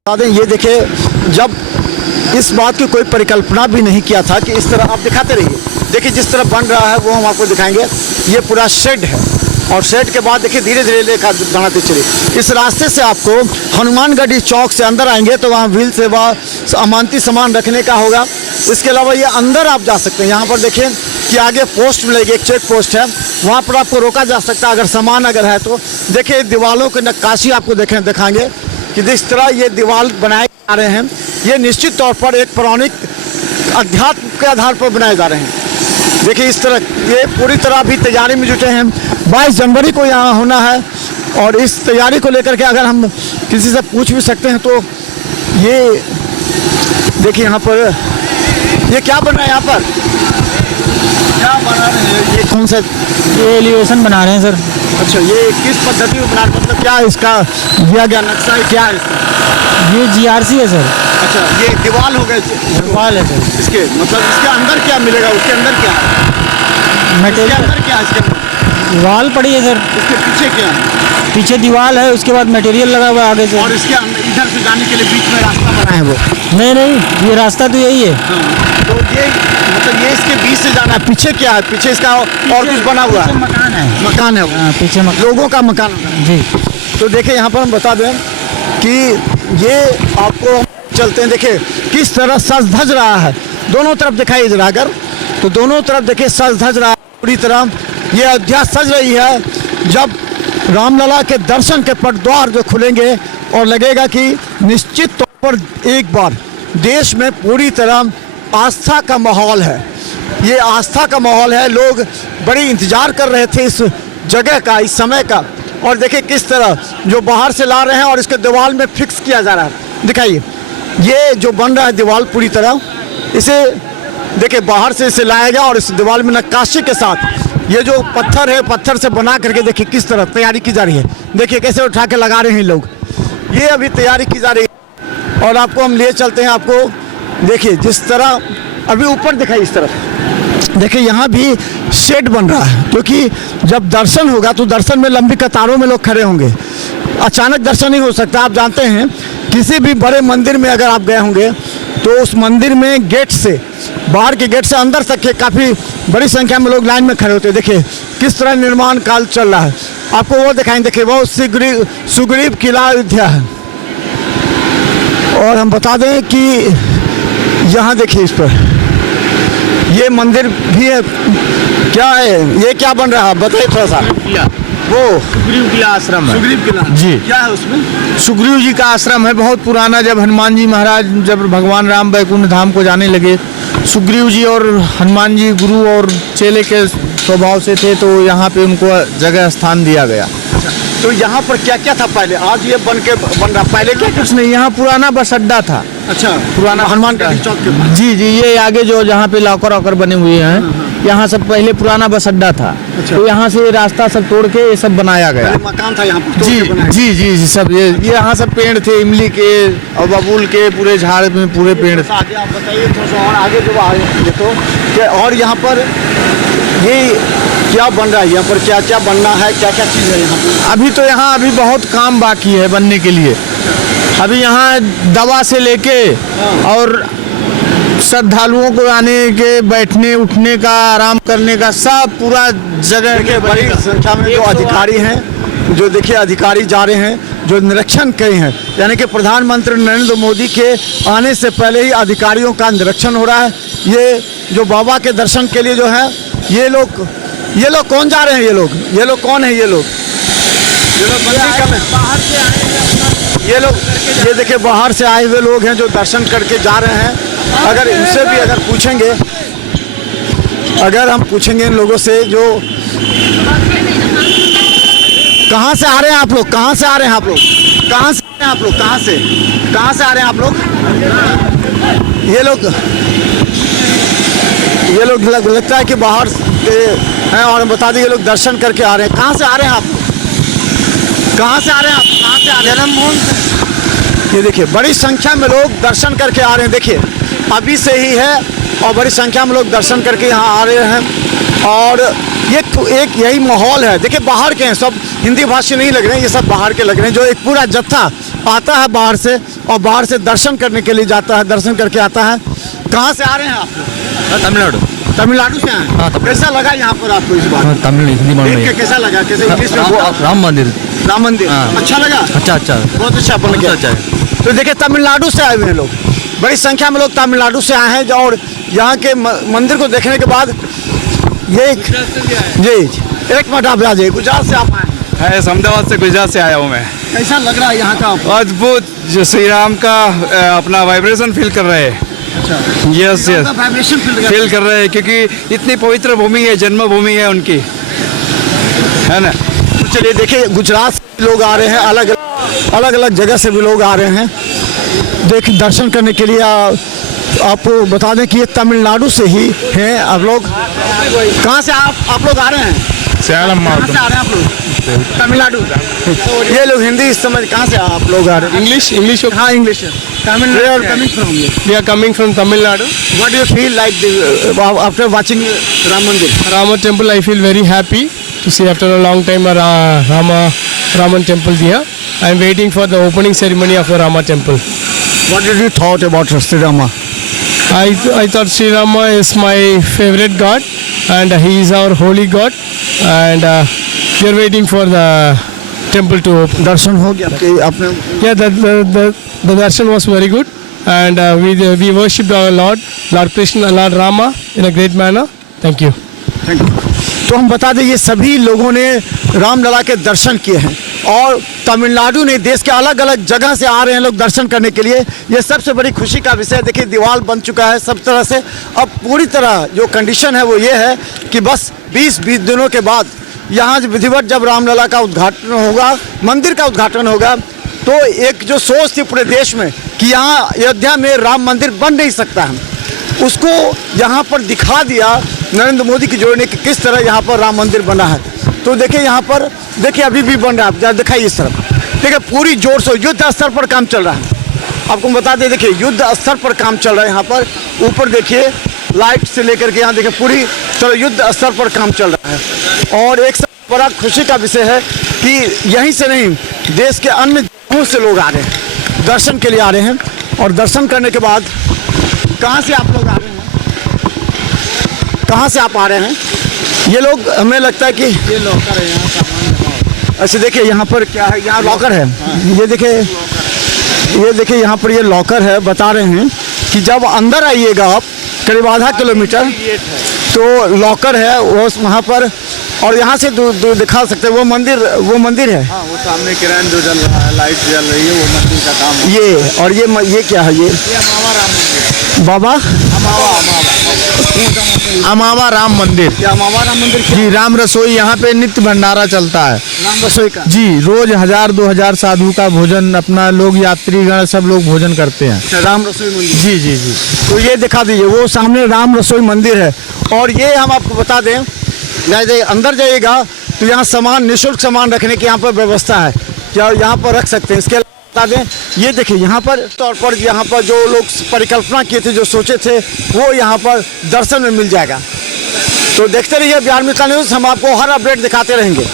बता दें, ये देखिए, जब इस बात की कोई परिकल्पना भी नहीं किया था कि इस तरह आप दिखाते रहिए। देखिए जिस तरह बन रहा है वो हम आपको दिखाएंगे। ये पूरा शेड है और शेड के बाद देखिए धीरे धीरे लेकर बनाते चलिए। इस रास्ते से आपको हनुमानगढ़ी चौक से अंदर आएंगे तो वहाँ व्हील सेवा अमानती सामान रखने का होगा। इसके अलावा ये अंदर आप जा सकते हैं। यहाँ पर देखिए कि आगे पोस्ट मिलेगी, एक चेक पोस्ट है, वहाँ पर आपको रोका जा सकता है अगर सामान अगर है तो। देखिए दीवारों की नक्काशी आपको दिखाएंगे कि जिस तरह ये दीवार बनाए जा रहे हैं, ये निश्चित तौर पर एक पौराणिक अध्यात्म के आधार पर बनाए जा रहे हैं। देखिए इस तरह ये पूरी तरह अभी तैयारी में जुटे हैं। 22 जनवरी को यहाँ होना है और इस तैयारी को लेकर के अगर हम किसी से पूछ भी सकते हैं तो ये देखिए यहाँ पर ये क्या बन रहा है, यहाँ पर क्या बना रहे हैं, ये कौन सा, ये एलिवेशन बना रहे हैं सर। अच्छा, ये किस पद्धति में बना रहे हैं, मतलब क्या इसका दिया गया नक्शा है, क्या है इसका? ये GRC है सर। अच्छा, ये दीवार हो गए, दीवार है सर। इसके मतलब इसके अंदर क्या मिलेगा, उसके अंदर क्या है, इसके अंदर क्या है, इसके अंदर वाल पड़ी है सर। इसके पीछे क्या है? पीछे दीवार है, उसके बाद मटेरियल लगा हुआ है आगे से। और इसके इधर से जाने के लिए बीच में रास्ता बना है वो? नहीं, ये रास्ता तो यही है। हाँ। तो ये मतलब ये इसके बीच से जाना है। पीछे क्या है, पीछे इसका और कुछ बना हुआ है? मकान है। मकान है वो? हाँ, पीछे मकान, लोगों का मकान जी। तो देखिए यहाँ पर हम बता दें कि ये आपको चलते हैं, देखिए किस तरह सज धज रहा है। दोनों तरफ दिखाई जरा अगर, तो दोनों तरफ देखिए सज धज रहा है पूरी तरह। ये अयोध्या सज रही है जब रामलला के दर्शन के पट द्वार जो खुलेंगे और लगेगा कि निश्चित तौर पर एक बार देश में पूरी तरह आस्था का माहौल है। ये आस्था का माहौल है, लोग बड़ी इंतजार कर रहे थे इस जगह का, इस समय का। और देखिए किस तरह जो बाहर से ला रहे हैं और इसके दीवार में फिक्स किया जा रहा है। दिखाइए ये जो बन रहा है दीवार पूरी तरह, इसे देखिए बाहर से इसे लाया गया और इस दीवार में नक्काशी के साथ ये जो पत्थर है, पत्थर से बना करके देखिए किस तरह तैयारी की जा रही है। देखिए कैसे उठा के लगा रहे हैं लोग, ये अभी तैयारी की जा रही है। और आपको हम ले चलते हैं, आपको देखिए जिस तरह अभी ऊपर दिखाई इस तरफ देखिए यहाँ भी शेड बन रहा है, क्योंकि जब दर्शन होगा तो दर्शन में लंबी कतारों में लोग खड़े होंगे। अचानक दर्शन नहीं हो सकता। आप जानते हैं किसी भी बड़े मंदिर में अगर आप गए होंगे तो उस मंदिर में गेट से, बाहर के गेट से अंदर तक के काफ़ी बड़ी संख्या में लोग लाइन में खड़े होते हैं। देखिए किस तरह निर्माण काल चल रहा है, आपको वो दिखाएंगे। देखिए वो सुग्रीव किला अयोध्या है। और हम बता दें कि यहाँ देखिए इस पर ये मंदिर भी है। क्या है ये, क्या बन रहा है बताइए थोड़ा सा। वो सुग्रीव किला आश्रम है। सुग्रीव किला जी। क्या है उसमें? सुग्रीव जी का आश्रम है, बहुत पुराना। जब हनुमान जी महाराज जब भगवान राम वैकुंठ धाम को जाने लगे, सुग्रीव जी और हनुमान जी गुरु और चेले के स्वभाव से थे, तो यहाँ पे उनको जगह स्थान दिया गया। तो यहाँ पर क्या क्या था पहले? आज ये बन रहा, पहले क्या कुछ नहीं, यहाँ पुराना बस अड्डा था। अच्छा, पुराना हनुमानगढ़ी चौक के पास? जी जी, ये आगे जो जहाँ पे लॉकर वॉकर बने हुए हैं, यहाँ सब पहले पुराना बस अड्डा था। अच्छा। तो यहाँ से रास्ता सब तोड़ के ये सब बनाया गया। मकान था यहाँ पर? जी जी जी जी, सब ये यहाँ सब पेड़ थे, इमली के और बबूल के, पूरे झाड़ में पूरे पेड़ थे। आगे आप बताइए थोड़ा सा और आगे जो आगे तो कि और यहाँ पर ये क्या बन रहा है, यहाँ पर क्या क्या बनना है, क्या क्या चीज़ है यहाँ पर? अभी तो यहाँ अभी बहुत काम बाकी है बनने के लिए। अभी यहाँ दवा से लेके और श्रद्धालुओं को आने के, बैठने उठने का, आराम करने का सब पूरा जगह। देखिए बड़ी संख्या में जो अधिकारी हैं, जो देखिए अधिकारी जा रहे हैं, जो निरीक्षण किए हैं, यानी कि प्रधानमंत्री नरेंद्र मोदी के आने से पहले ही अधिकारियों का निरीक्षण हो रहा है। ये जो बाबा के दर्शन के लिए जो है ये लोग कौन जा रहे हैं? ये लोग कौन है? ये लोग बाहर से आए हैं, ये देखिए बाहर से आए हुए लोग हैं जो दर्शन करके जा रहे हैं। अगर इनसे भी अगर पूछेंगे, अगर हम पूछेंगे इन लोगों से जो कहाँ से आ रहे हैं आप लोग, कहाँ से आ रहे हैं आप लोग, कहाँ से आ रहे हैं आप लोग, कहाँ से आ रहे हैं आप लोग? ये लोग लगता है कि बाहर से हैं और बता दें ये लोग दर्शन करके आ रहे हैं। कहाँ से आ रहे हैं आप? कहाँ से आ रहे हैं आप? कहाँ से आ रहे हैं? जन्मभूमि से। ये देखिए बड़ी संख्या में लोग दर्शन करके आ रहे हैं। देखिए अभी से ही है और बड़ी संख्या में लोग दर्शन करके यहाँ आ रहे हैं। और एक यही माहौल है। देखिए बाहर के हैं, सब हिंदी भाषी नहीं लग रहे हैं, ये सब बाहर के लग रहे हैं। जो एक पूरा जत्था आता है बाहर से, और बाहर से दर्शन करने के लिए जाता है, दर्शन करके आता है। कहाँ से आ रहे हैं आप लोग? तमिलनाडु। तमिलनाडु से आए हैं? हाँ, तमिलनाडु। कैसा लगा यहाँ पर आपको इस बार? तमिल हिंदी देख के कैसा लगा? कैसे इंग्लिश में राम मंदिर। राम मंदिर अच्छा लगा? अच्छा बहुत अच्छा बन गया। अच्छा है। तो देखिए तमिलनाडु से आए हुए हैं लोग, बड़ी संख्या में लोग तमिलनाडु से आए हैं। और यहाँ के मंदिर को देखने के बाद ये जी एक मिनट आप आ जाइए, गुजरात से आप आए हैं? अहमदाबाद से, गुजरात से आया हूँ मैं। कैसा लग रहा है यहाँ का आपको? अद्भुत, जो श्री राम का अपना वाइब्रेशन फील कर रहे हैं। यस यस, वाइब्रेशन फील कर रहे हैं, क्योंकि इतनी पवित्र भूमि है, जन्मभूमि है उनकी, है ना। तो चलिए देखिए, गुजरात से लोग आ रहे हैं, अलग अलग जगह से भी लोग आ रहे हैं देख दर्शन करने के लिए। आपको बता दें कि ये तमिलनाडु से ही हैं आप लोग। कहाँ से आप लोग आ रहे हैं? सयालम कहाँ से आ रहे हैं आप लोग? तमिलनाडु। ये लोग हिंदी समझ, कहाँ से आप लोग आ रहे हैं? इंग्लिश हाँ English. Tamil Nadu coming from you. We are coming from Tamil Nadu. What do you feel like after watching Ram Mandir? Rama temple, I feel very happy to see after a long time Raman temple here. I am waiting for the opening ceremony of the Rama temple. What did you thought about Sri Rama? I thought Sri Rama is my favorite god and he is our holy god, and we are waiting for the temple to open. दर्शन हो गया आपने? Yeah, the darshan was very good, and we worshipped our Lord Krishna, Lord Rama in a great manner. Thank you. Thank you. तो हम बता दें ये सभी लोगों ने रामलला के दर्शन किए हैं, और तमिलनाडु ने देश के अलग अलग जगह से आ रहे हैं लोग दर्शन करने के लिए। ये सबसे बड़ी खुशी का विषय है। देखिए दीवार बन चुका है सब तरह से। अब पूरी तरह जो कंडीशन है वो ये है कि बस 20 दिनों के बाद यहाँ विधिवत जब रामलला का उद्घाटन होगा, मंदिर का उद्घाटन होगा, तो एक जो सोच थी पूरे देश में कि यहाँ अयोध्या में राम मंदिर बन नहीं सकता है, उसको यहाँ पर दिखा दिया नरेंद्र मोदी की जोड़ ने कि किस तरह यहाँ पर राम मंदिर बना है। तो देखिए यहाँ पर देखिए अभी भी बन रहा है, आप दिखाइए इस तरफ। देखिए पूरी जोर से युद्ध स्तर पर काम चल रहा है। आपको बता दें देखिए युद्ध स्तर पर काम चल रहा है। यहाँ पर ऊपर देखिए लाइट से लेकर के यहाँ देखिए पूरी चलो युद्ध स्तर पर काम चल रहा है। और एक सबसे बड़ा खुशी का विषय है कि यहीं से नहीं, देश के अन्य जगहों से लोग आ रहे हैं, दर्शन के लिए आ रहे हैं। और दर्शन करने के बाद कहाँ से आप लोग आ रहे हैं? कहाँ से आप आ रहे हैं? ये लोग, हमें लगता है कि ये लॉकर है यहाँ सामान। अच्छा देखिए यहाँ पर क्या है, यहाँ लॉकर है। ये देखिए यहाँ पर ये लॉकर है। बता रहे हैं कि जब अंदर आइएगा आप करीब आधा किलोमीटर तो लॉकर है वो वहाँ पर, और यहाँ से दिखा सकते हैं वो मंदिर है। हाँ, वो सामने किरण जो जल रहा है, लाइट जल रही है, वो मंदिर का काम है। ये और ये क्या है? ये अमावा राम मंदिर। बाबा अमावा राम मंदिर। क्या अमावा राम मंदिर? जी, राम रसोई यहाँ पे नित्य भंडारा चलता है। राम रसोई का? जी, रोज 1000-2000 साधु का भोजन, अपना लोग यात्रीगण सब लोग भोजन करते हैं। राम रसोई मंदिर। जी जी जी। तो ये दिखा दीजिए, वो सामने राम रसोई मंदिर है। और ये हम आपको बता दें, जैसे अंदर जाइएगा तो यहाँ सामान, निःशुल्क सामान रखने की यहाँ पर व्यवस्था है, क्या यहाँ पर रख सकते हैं। इसके अलावा बता दें, ये देखिए यहाँ पर तौर पर यहाँ पर जो लोग परिकल्पना किए थे, जो सोचे थे, वो यहाँ पर दर्शन में मिल जाएगा। तो देखते रहिए बिहार मित्र न्यूज़, हम आपको हर अपडेट दिखाते रहेंगे।